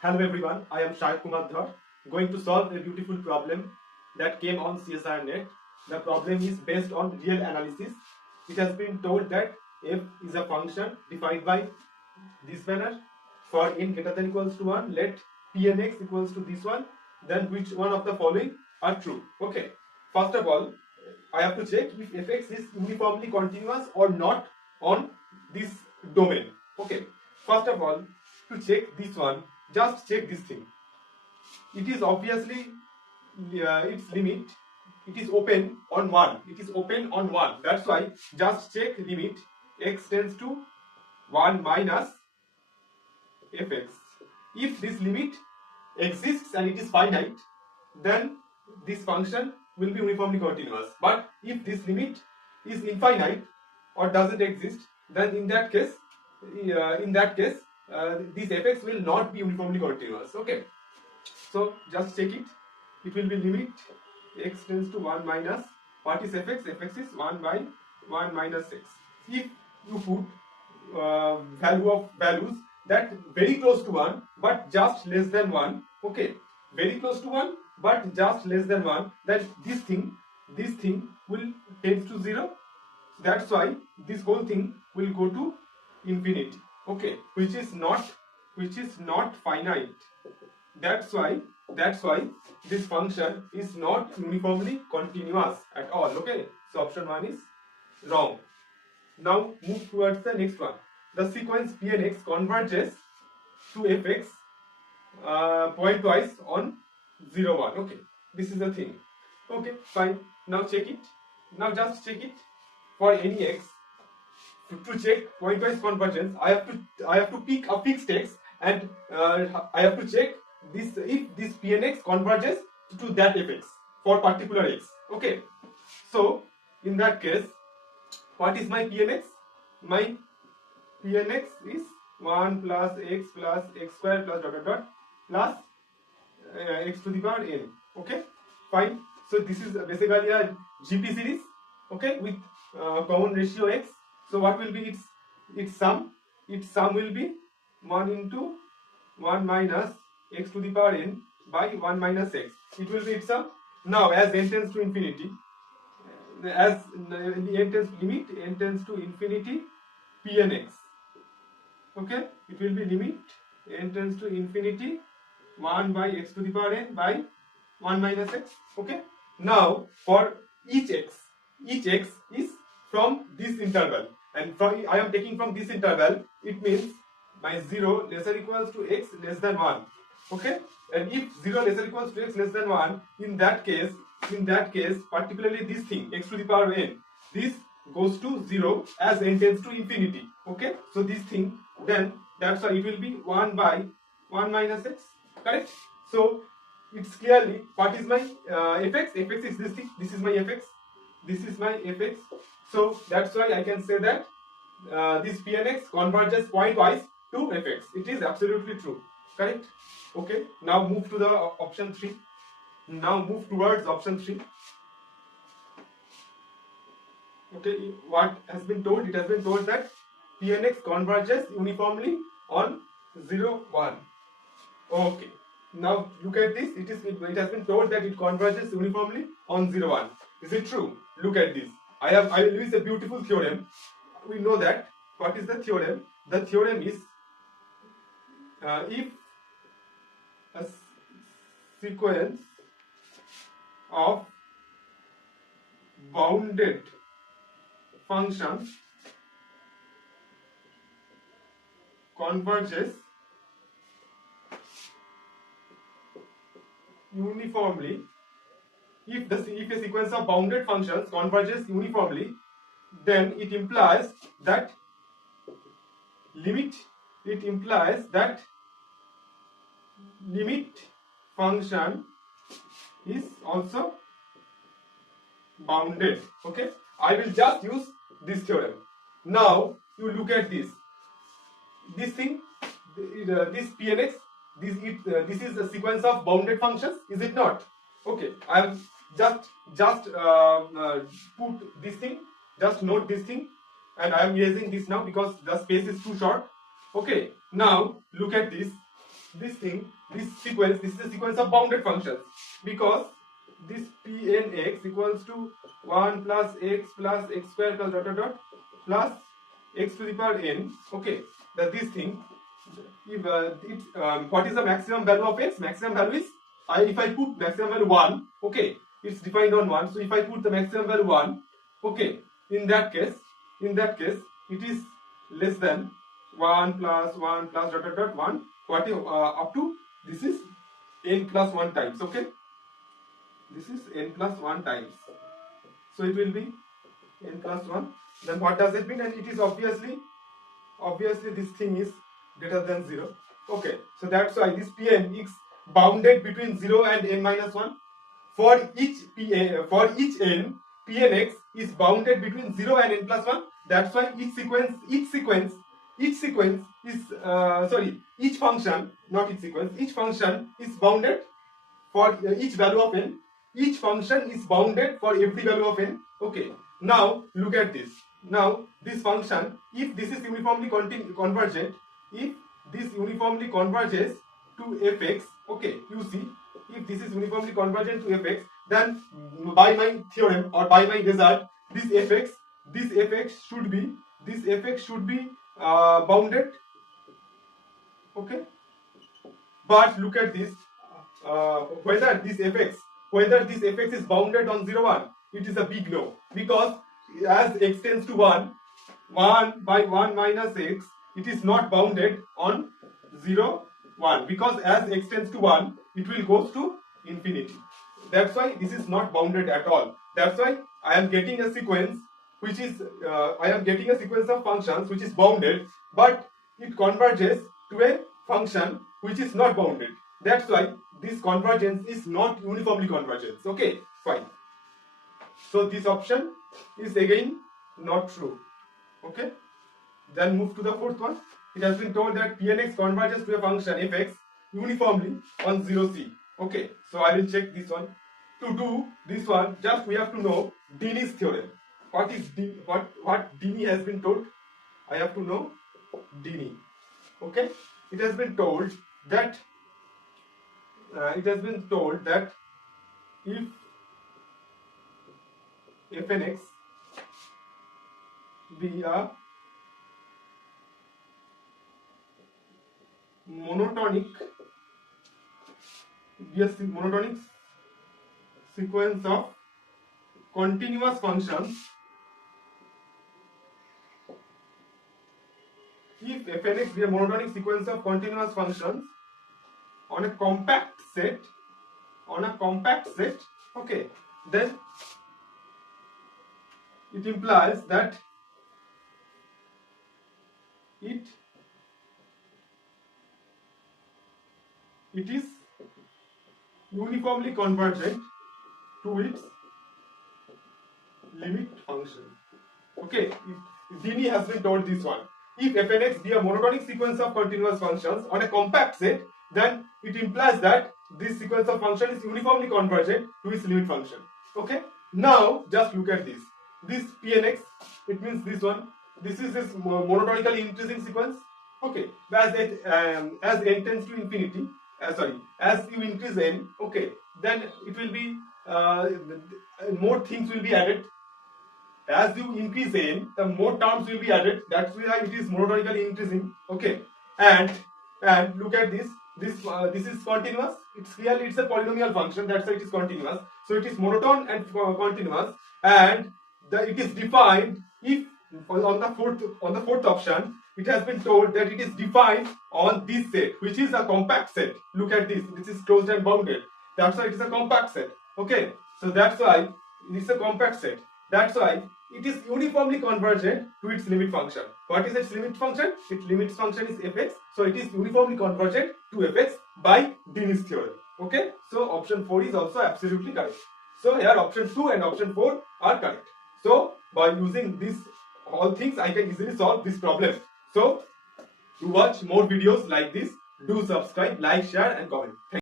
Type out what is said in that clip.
Hello everyone, I am Shahid Kumar Dhar, going to solve a beautiful problem that came on CSIR net. The problem is based on real analysis. It has been told that f is a function defined by this manner. For n greater than equals to 1, let p and x equals to this one, then which one of the following are true. Okay, first of all, I have to check if fx is uniformly continuous or not on this domain. Okay, first of all, to check this one, just check this thing. It is obviously its limit, it is open on 1. It is open on 1. That's why just check limit x tends to 1 minus fx. If this limit exists and it is finite, then this function will be uniformly continuous. But if this limit is infinite or doesn't exist, then in that case this fx will not be uniformly continuous. Okay, so just check it. It will be limit x tends to 1 minus, what is fx? Fx is 1 by 1 minus x. If you put value of values that very close to 1 but just less than 1, okay, very close to 1 but just less than 1, then this thing will tend to 0. That's why this whole thing will go to infinity, okay, which is not finite. That's why this function is not uniformly continuous at all. Okay, so option 1 is wrong. Now move towards the next one. The sequence p and x converges to fx pointwise on 0 1. Okay, this is the thing. Okay, fine. Now check it. Now just check it for any x. To check pointwise convergence, I have to pick a fixed x, and I have to check this if this p and x converges to that fx for particular x. Okay, so in that case, what is my p and x? My p and x is 1 plus x square plus dot dot dot plus x to the power n. Okay, fine. So this is basically a GP series. Okay, with common ratio x. So what will be its sum? Its sum will be 1 into 1 minus x to the power n by 1 minus x. It will be its sum. Now as n tends to infinity, as n tends limit n tends to infinity p and x. Okay, it will be limit n tends to infinity 1 by x to the power n by 1 minus x. Okay, now for each x is from this interval, and from I am taking from this interval, it means my 0 lesser equals to x less than 1. Okay, and if 0 lesser equals to x less than 1, in that case particularly this thing x to the power n, this goes to 0 as n tends to infinity. Okay, so this thing, then that's why it will be 1 by 1 minus x. Correct? So it's clearly what is my fx? Fx is this thing. This is my fx. This is my fx. So that's why I can say that this p and x converges pointwise to fx. It is absolutely true. Correct? Okay. Now move to the option 3. Now move towards option 3. Okay. What has been told? It has been told that p and x converges uniformly on 0 1. Okay. Now look at this. It has been told that it converges uniformly on 0 1. Is it true? Look at this. I will use a beautiful theorem. We know that. What is the theorem? The theorem is if a sequence of bounded functions converges uniformly, if a sequence of bounded functions converges uniformly, then it implies that limit function is also bounded. Okay, I will just use this theorem. Now you look at this thing, this p and x, this is a sequence of bounded functions, is it not? Okay, I have just put this thing, just note this thing, and I am erasing this now because the space is too short. Okay, now look at this. this thing, this sequence, this is a sequence of bounded functions, because this Pnx equals to 1 plus x square plus dot dot dot plus x to the power n. Okay, that this thing, if what is the maximum value of x? Maximum value is, if I put maximum value 1, okay, it's defined on 1. So if I put the maximum value 1, okay, in that case, it is less than 1 plus dot dot dot 1. What is up to, this is n plus 1 times. Okay, this is n plus 1 times. So it will be n plus 1. Then what does it mean? And it is obviously this thing is greater than 0. Okay, so that's why this Pn is bounded between 0 and n minus 1. For each n, Pnx is bounded between 0 and n plus 1. That's why each function is bounded for each value of n. Each function is bounded for every value of n. Okay, now look at this. Now this function, if this is uniformly convergent, if this uniformly converges to fx, okay, you see, if this is uniformly convergent to fx, then by my theorem or by my result, this fx should be bounded. Okay, but look at this, whether this fx is bounded on 0, 1, it is a big no, because as x tends to 1 by 1 minus x, it is not bounded on 0, 1, because as x tends to 1, it will goes to infinity. That's why this is not bounded at all. That's why I am getting a sequence which is of functions which is bounded, but it converges to a function which is not bounded. That's why this convergence is not uniformly convergent. Okay, fine. So this option is again not true. Okay, then move to the fourth one. It has been told that Pnx converges to a function fx uniformly on 0c. Okay, so I will check this one. To do this one, just we have to know Dini's theorem. What Dini has been told? I have to know Dini. Okay, it has been told that if fnx be a monotonic sequence of continuous functions, if fnx be a monotonic sequence of continuous functions on a compact set, okay, then it implies that it is uniformly convergent to its limit function. Okay, Dini has been told this one. If fnx be a monotonic sequence of continuous functions on a compact set, then it implies that this sequence of function is uniformly convergent to its limit function. Okay, now just look at this. This Pnx, it means this one. This is this monotonically increasing sequence. Okay, as n tends to infinity, as you increase n, okay, then it will be more things will be added. As you increase n, the more terms will be added. That's why it is monotonically increasing. Okay, and look at this. This is continuous. It's clearly it's a polynomial function. That's why it is continuous. So it is monotone and continuous, and it is defined if on the fourth option it has been told that it is defined on this set, which is a compact set. Look at this. This is closed and bounded. That's why it is a compact set. Okay, so that's why it is a compact set. That's why it is uniformly convergent to its limit function. What is its limit function? Its limit function is fx. So it is uniformly convergent to fx by Dini's theorem. Okay, so option 4 is also absolutely correct. So here option 2 and option 4 are correct. So by using these all things, I can easily solve this problem. So to watch more videos like this, do subscribe, like, share and comment. Thank you.